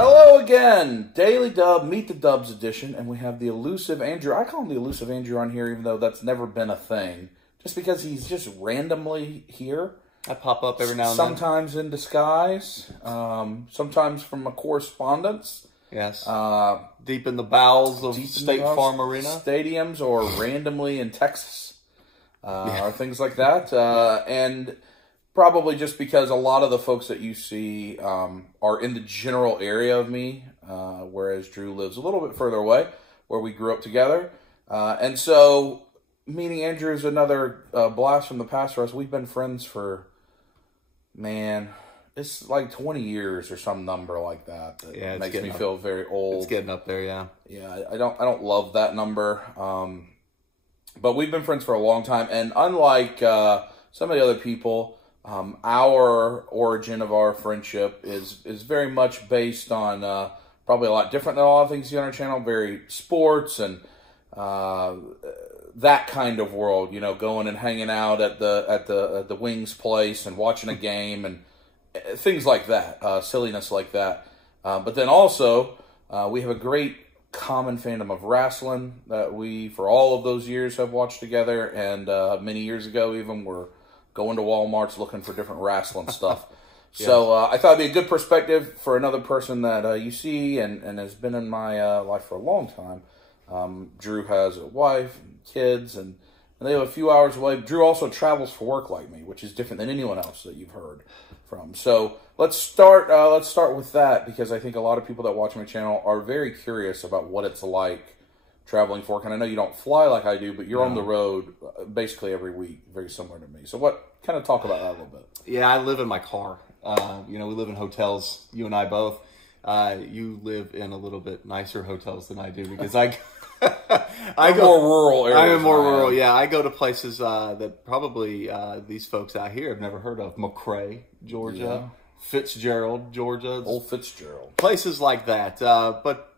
Hello again, Daily Dub, Meet the Dubs edition, and we have the elusive Andrew. I call him the elusive Andrew on here, even though that's never been a thing, just because he's just randomly here. I pop up every now and then. Sometimes in disguise, sometimes from a correspondence. Yes. Deep in the bowels of State Farm Arena. Stadiums, or randomly in Texas, or things like that. And probably just because a lot of the folks that you see are in the general area of me, whereas Drew lives a little bit further away, where we grew up together. And so meeting Andrew is another blast from the past for us. We've been friends for, man, it's like 20 years or some number like that. That makes me feel very old. It's getting up there, yeah. Yeah, I don't love that number. But we've been friends for a long time, and unlike some of the other people, our origin of our friendship is very much based on probably a lot different than a lot of things you see on our channel. Very sports and that kind of world. You know, going and hanging out at the Wings place and watching a game and things like that, silliness like that. But then also we have a great common fandom of wrestling that we, for all of those years, have watched together, and many years ago even were going to Walmart's looking for different wrestling stuff. Yes. So I thought it'd be a good perspective for another person that you see and has been in my life for a long time. Drew has a wife and kids, and they live a few hours away. Drew also travels for work like me, which is different than anyone else that you've heard from. So let's start with that, because I think a lot of people that watch my channel are very curious about what it's like traveling for work. And I know you don't fly like I do, but you're on the road basically every week, very similar to me. So kind of talk about that a little bit. Yeah, I live in my car. We live in hotels, you and I both. You live in a little bit nicer hotels than I do, because I go more rural areas. I'm in more rural, yeah. I go to places that probably these folks out here have never heard of. McRae, Georgia. Yeah. Fitzgerald, Georgia. Old Fitzgerald. Places like that. But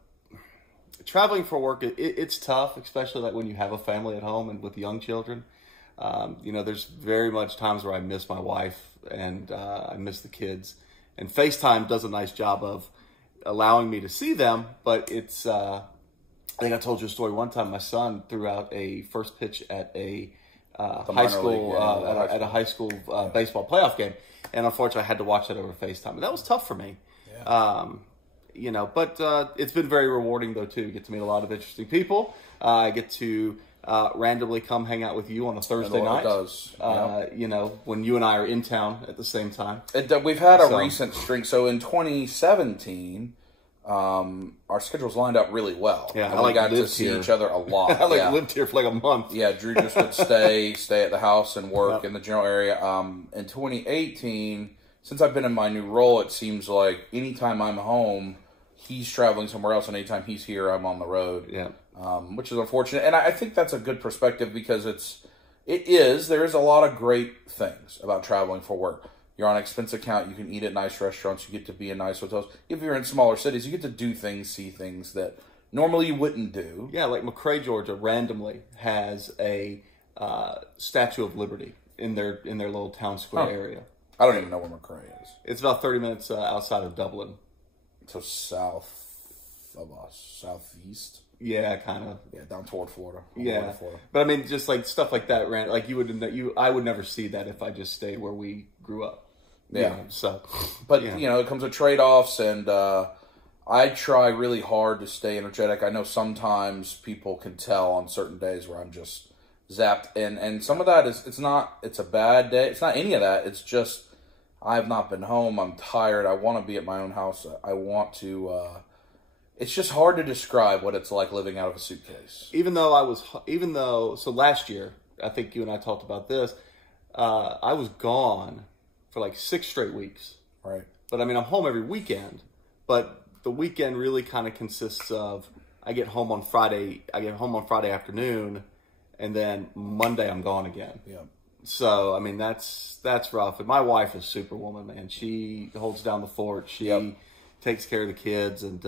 traveling for work, it's tough, especially like when you have a family at home and with young children. There's very much times where I miss my wife and I miss the kids. And FaceTime does a nice job of allowing me to see them, but it's... I think I told you a story one time. My son threw out a first pitch at a high school baseball playoff game, and unfortunately I had to watch that over FaceTime, and that was tough for me. Yeah. But it's been very rewarding though too. You get to meet a lot of interesting people. I get to randomly come hang out with you on a Thursday night. It does. When you and I are in town at the same time. We've had a recent string. So in 2017. Our schedules lined up really well. Yeah, and we got to see each other a lot. I lived here for like a month. Yeah, Drew just would stay at the house and work in the general area. In 2018, since I've been in my new role, it seems like anytime I'm home, he's traveling somewhere else, and anytime he's here, I'm on the road. Yeah, which is unfortunate, and I think that's a good perspective, because there is a lot of great things about traveling for work. You're on an expense account. You can eat at nice restaurants. You get to be in nice hotels. If you're in smaller cities, you get to do things, see things that normally you wouldn't do. Yeah, like McRae, Georgia, randomly has a Statue of Liberty in their little town square area. I don't even know where McRae is. It's about 30 minutes outside of Dublin. So south of us, southeast. Yeah, kind of. Yeah, down toward Florida. Yeah, but I mean, just like stuff like that. Like I would never see that if I just stayed where we grew up. Yeah. But it comes with trade-offs, and I try really hard to stay energetic. I know sometimes people can tell on certain days where I'm just zapped, and some of that it's a bad day. It's not any of that. It's just I've not been home. I'm tired. I want to be at my own house. I want to. It's just hard to describe what it's like living out of a suitcase. So last year, I think you and I talked about this. I was gone for like 6 straight weeks. Right. But I mean, I'm home every weekend. But the weekend really kind of consists of I get home on Friday afternoon, and then Monday I'm gone again. Yeah. So I mean that's rough. And my wife is Superwoman, man. She holds down the fort. She takes care of the kids, and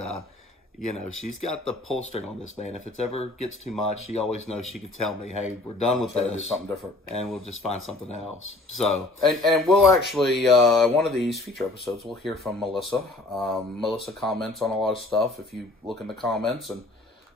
she's got the pull string on this, man. If it ever gets too much, she always knows she can tell me, hey, we're done with this. Do something different. And we'll just find something else. So, and we'll actually, one of these future episodes, we'll hear from Melissa. Melissa comments on a lot of stuff if you look in the comments, and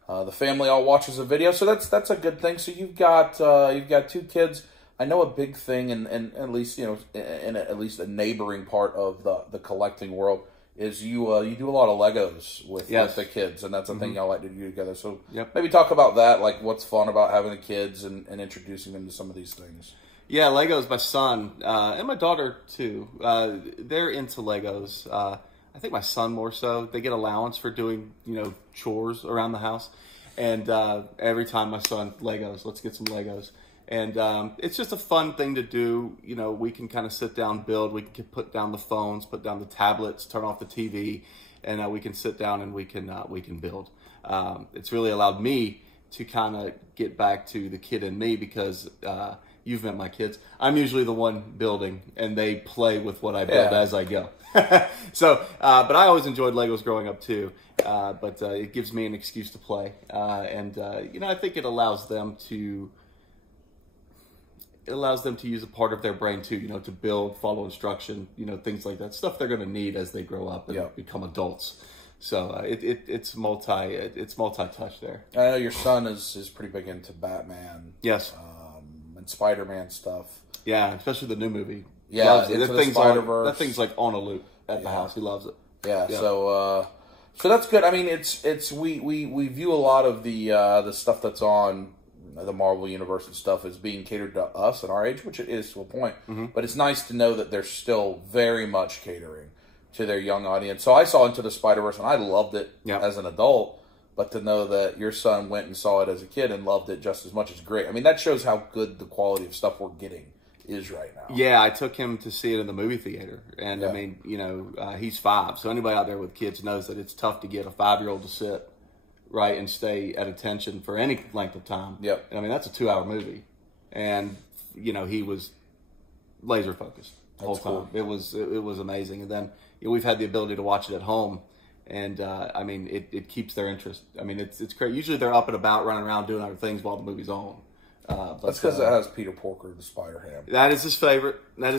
the family all watches the video. So that's a good thing. So you've got 2 kids. I know a big thing, and at least, in at least a neighboring part of the collecting world, is you do a lot of Legos with the kids, and that's a thing y'all like to do together. So maybe talk about that, like what's fun about having the kids and introducing them to some of these things. Yeah, Legos, my son, and my daughter too, they're into Legos. I think my son more so. They get allowance for doing, chores around the house. And every time my son, Legos, let's get some Legos. And it's just a fun thing to do. We can kind of sit down, build. We can put down the phones, put down the tablets, turn off the TV, and we can sit down and we can build. It's really allowed me to kind of get back to the kid in me because you've met my kids. I'm usually the one building, and they play with what I build as I go. So, but I always enjoyed Legos growing up too. But it gives me an excuse to play, and I think it allows them to. It allows them to use a part of their brain too, to build, follow instruction, things like that. Stuff they're going to need as they grow up and become adults. So it's multi-touch there. I know your son is pretty big into Batman. Yes. And Spider-Man stuff. Yeah, especially the new movie. Yeah, loves it. That thing's like on a loop at the house. He loves it. Yeah. So that's good. I mean, we view a lot of the stuff that's on the Marvel Universe and stuff is being catered to us at our age, which it is to a point. Mm-hmm. But it's nice to know that they're still very much catering to their young audience. So I saw Into the Spider-Verse, and I loved it as an adult. But to know that your son went and saw it as a kid and loved it just as much is great. I mean, that shows how good the quality of stuff we're getting is right now. Yeah, I took him to see it in the movie theater. And, I mean, he's 5. So anybody out there with kids knows that it's tough to get a 5-year-old to sit and stay at attention for any length of time. Yep. And I mean, that's a 2-hour movie. And, he was laser focused the whole time. Cool. It was amazing. And then we've had the ability to watch it at home. And, I mean, it keeps their interest. I mean, it's great. Usually they're up and about, running around, doing other things while the movie's on. That's because it has Peter Porker, the Spider-Ham. That is his favorite. My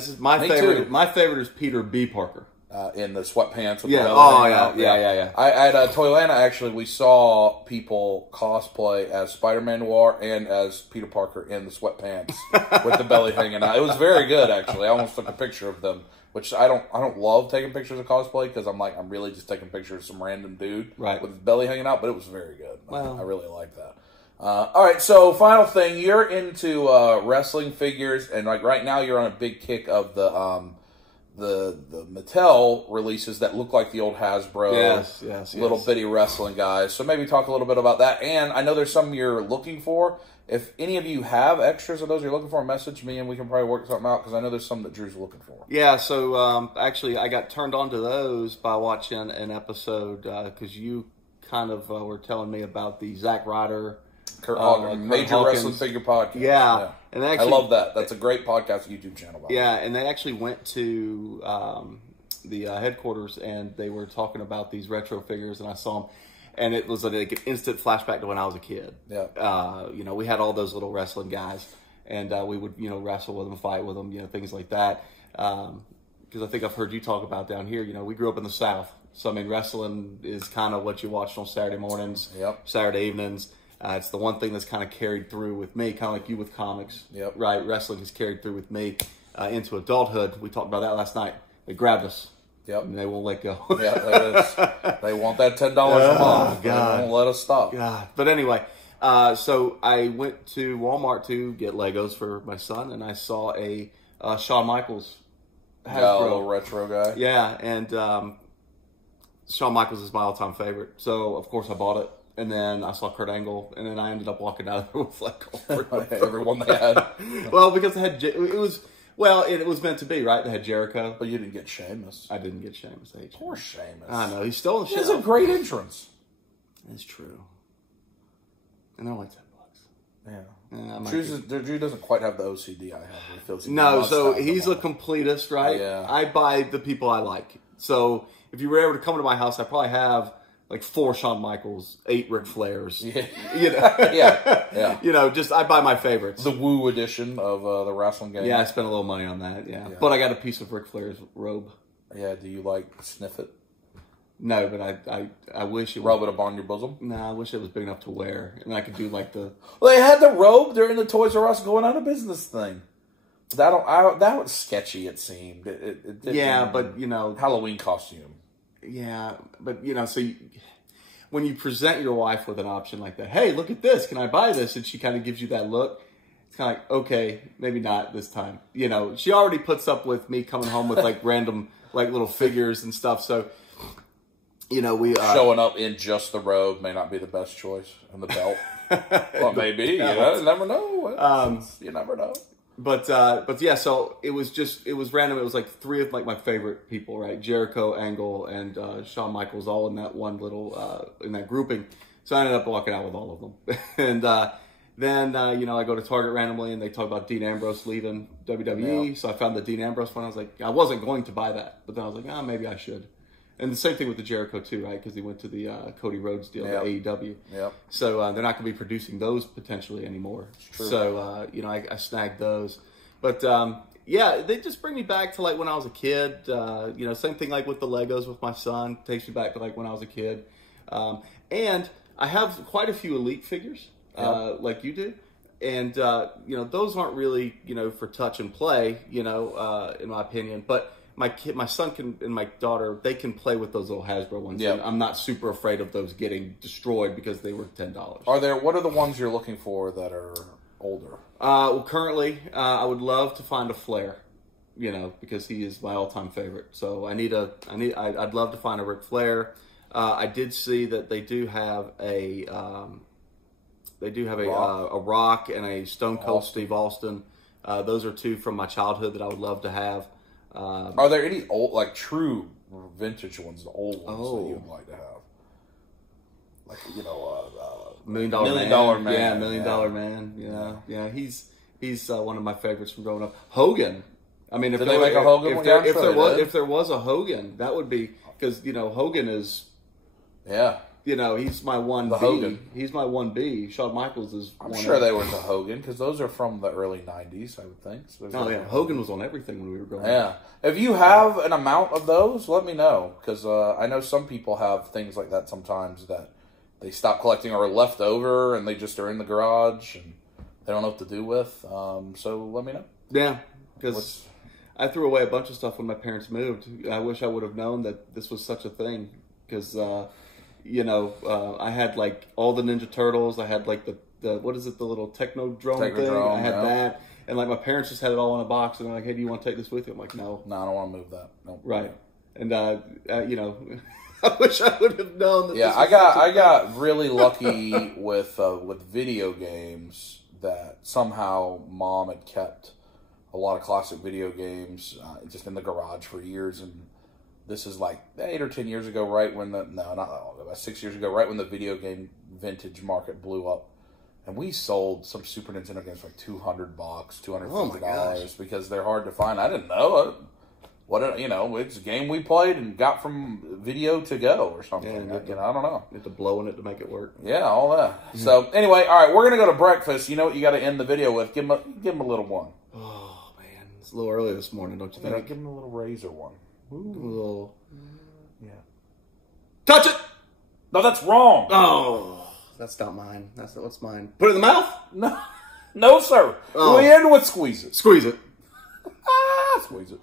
favorite. Too. My favorite is Peter B. Parker. In the sweatpants. With yeah. The Yeah. At Toylanta, actually, we saw people cosplay as Spider-Man Noir and as Peter Parker in the sweatpants with the belly hanging out. It was very good, actually. I almost took a picture of them, which I don't love taking pictures of cosplay because I'm really just taking pictures of some random dude with his belly hanging out. But it was very good. I really like that. All right, so final thing, you're into wrestling figures, and like right now, you're on a big kick of the Mattel releases that look like the old Hasbro, little bitty wrestling guys. So maybe talk a little bit about that. And I know there's some you're looking for. If any of you have extras of those you're looking for, message me and we can probably work something out because I know there's some that Drew's looking for. Yeah, so actually I got turned on to those by watching an episode because you kind of were telling me about the Zack Ryder, Kurt Major Hawkins. Wrestling Figure Podcast. Yeah. And actually, I love that. That's a great podcast YouTube channel. And they actually went to the headquarters and they were talking about these retro figures, and I saw them, and it was like an instant flashback to when I was a kid. Yeah. We had all those little wrestling guys, and we would wrestle with them, fight with them, things like that. Because I think I've heard you talk about down here. We grew up in the South, so I mean, wrestling is kind of what you watched on Saturday mornings, Saturday evenings. It's the one thing that's kind of carried through with me, kind of like you with comics. Yep. Right? Wrestling has carried through with me into adulthood. We talked about that last night. They grabbed us. Yep. And they won't let go. They want that $10 a month. God. They won't let us stop. God. But anyway, so I went to Walmart to get Legos for my son, and I saw a Shawn Michaels Hasbro. Little retro guy. Yeah, and Shawn Michaels is my all-time favorite. So, of course, I bought it. And then I saw Kurt Angle, and then I ended up walking out of there with like everyone they had. Well, because they had it was meant to be, right? They had Jericho, but you didn't get Sheamus. I didn't get Sheamus. Poor Sheamus. I know, he's still the show. It's a great entrance. It's true, and they're like $10. Yeah. Drew doesn't quite have the OCD I have. He feels so he's a completist, right? Yeah. I buy the people I like. So if you were ever to come to my house, I probably have like 4 Shawn Michaels, 8 Ric Flairs. Yeah. You know? Yeah. You know, just I buy my favorites. The Woo edition of the wrestling game. Yeah, I spent a little money on that, yeah. But I got a piece of Ric Flair's robe. Yeah, do you like sniff it? No, but I wish it Rub it up on your bosom? No, I wish it was big enough to wear. And I could do like the... Well, they had the robe during the Toys R Us going out of business thing. That was sketchy, it seemed. It but, you know... Halloween costume. Yeah, but, you know, so when you present your wife with an option like that, hey, look at this, can I buy this? And she kind of gives you that look. It's kind of like, okay, maybe not this time. You know, she already puts up with me coming home with like random, like little figures and stuff. So, you know, we... Showing up in just the robe may not be the best choice. And the belt. Well, maybe. You never know. You never know. But yeah, so it was random. It was like 3 of like my favorite people, right? Jericho, Angle, and Shawn Michaels, all in that one little in that grouping. So I ended up walking out with all of them. And then you know, I go to Target randomly, and they talk about Dean Ambrose leaving WWE. Yeah. So I found the Dean Ambrose one. I was like, I wasn't going to buy that, but then I was like, maybe I should. And the same thing with the Jericho too, right? Because he went to the Cody Rhodes deal, the AEW. Yep. So they're not going to be producing those potentially anymore. It's true. So you know, I snagged those. But yeah, they just bring me back to like when I was a kid. You know, same thing like with the Legos with my son. Takes me back to like when I was a kid. And I have quite a few Elite figures, like you do. And you know, those aren't really, you know, for touch and play, you know, in my opinion. But my son and my daughter, they can play with those little Hasbro ones. Yeah. I'm not super afraid of those getting destroyed because they were $10. What are the ones you're looking for that are older? Well, currently, I would love to find a Flair, you know, because he is my all-time favorite. So I'd love to find a Ric Flair. I did see that they do have a Rock and a Stone Cold Steve Austin. Those are 2 from my childhood that I would love to have. Are there any old, like true vintage ones, the old ones that you'd like to have? Like, you know, Million Dollar Man. Yeah, Million Dollar Man. Yeah. He's one of my favorites from growing up. Hogan. I mean, if they make a Hogan one? If there was a Hogan, that would be, because, you know, Hogan is... Yeah. You know, he's my 1B. Hogan. He's my 1B. Shawn Michaels is I'm sure they were the Hogan, because those are from the early 90s, I would think. So Hogan was on everything when we were growing up. Yeah. If you have an amount of those, let me know, because I know some people have things like that sometimes that they stop collecting or are left over, and they just are in the garage, and they don't know what to do with. So let me know. Yeah, because I threw away a bunch of stuff when my parents moved. I wish I would have known that this was such a thing, because... you know, I had like all the Ninja Turtles. I had like the what is it, the little Technodrome thing. I had that, and like my parents just had it all in a box, and they're like, "Hey, do you want to take this with you?" I'm like, "No, I don't want to move that." No, right. And you know, I wish I would have known that. Yeah, I got really lucky with video games that somehow Mom had kept a lot of classic video games just in the garage for years. And this is like 8 or 10 years ago, right when about 6 years ago, right when the video game vintage market blew up. And we sold some Super Nintendo games for like $200, $250 because they're hard to find. I didn't know it's a game we played and got from video to go or something. I don't know. You have to blow in it to make it work. Yeah, all that. Mm-hmm. So anyway, all right, we're gonna go to breakfast. You know what you got to end the video with? Give him a little one. Oh man, it's a little early this morning, don't you think? Yeah, give him a little razor one. Ooh. Yeah. Touch it! No, that's wrong. Oh, that's not mine. What's mine? Put it in the mouth? No, sir. We end with squeeze it. Squeeze it. Squeeze it.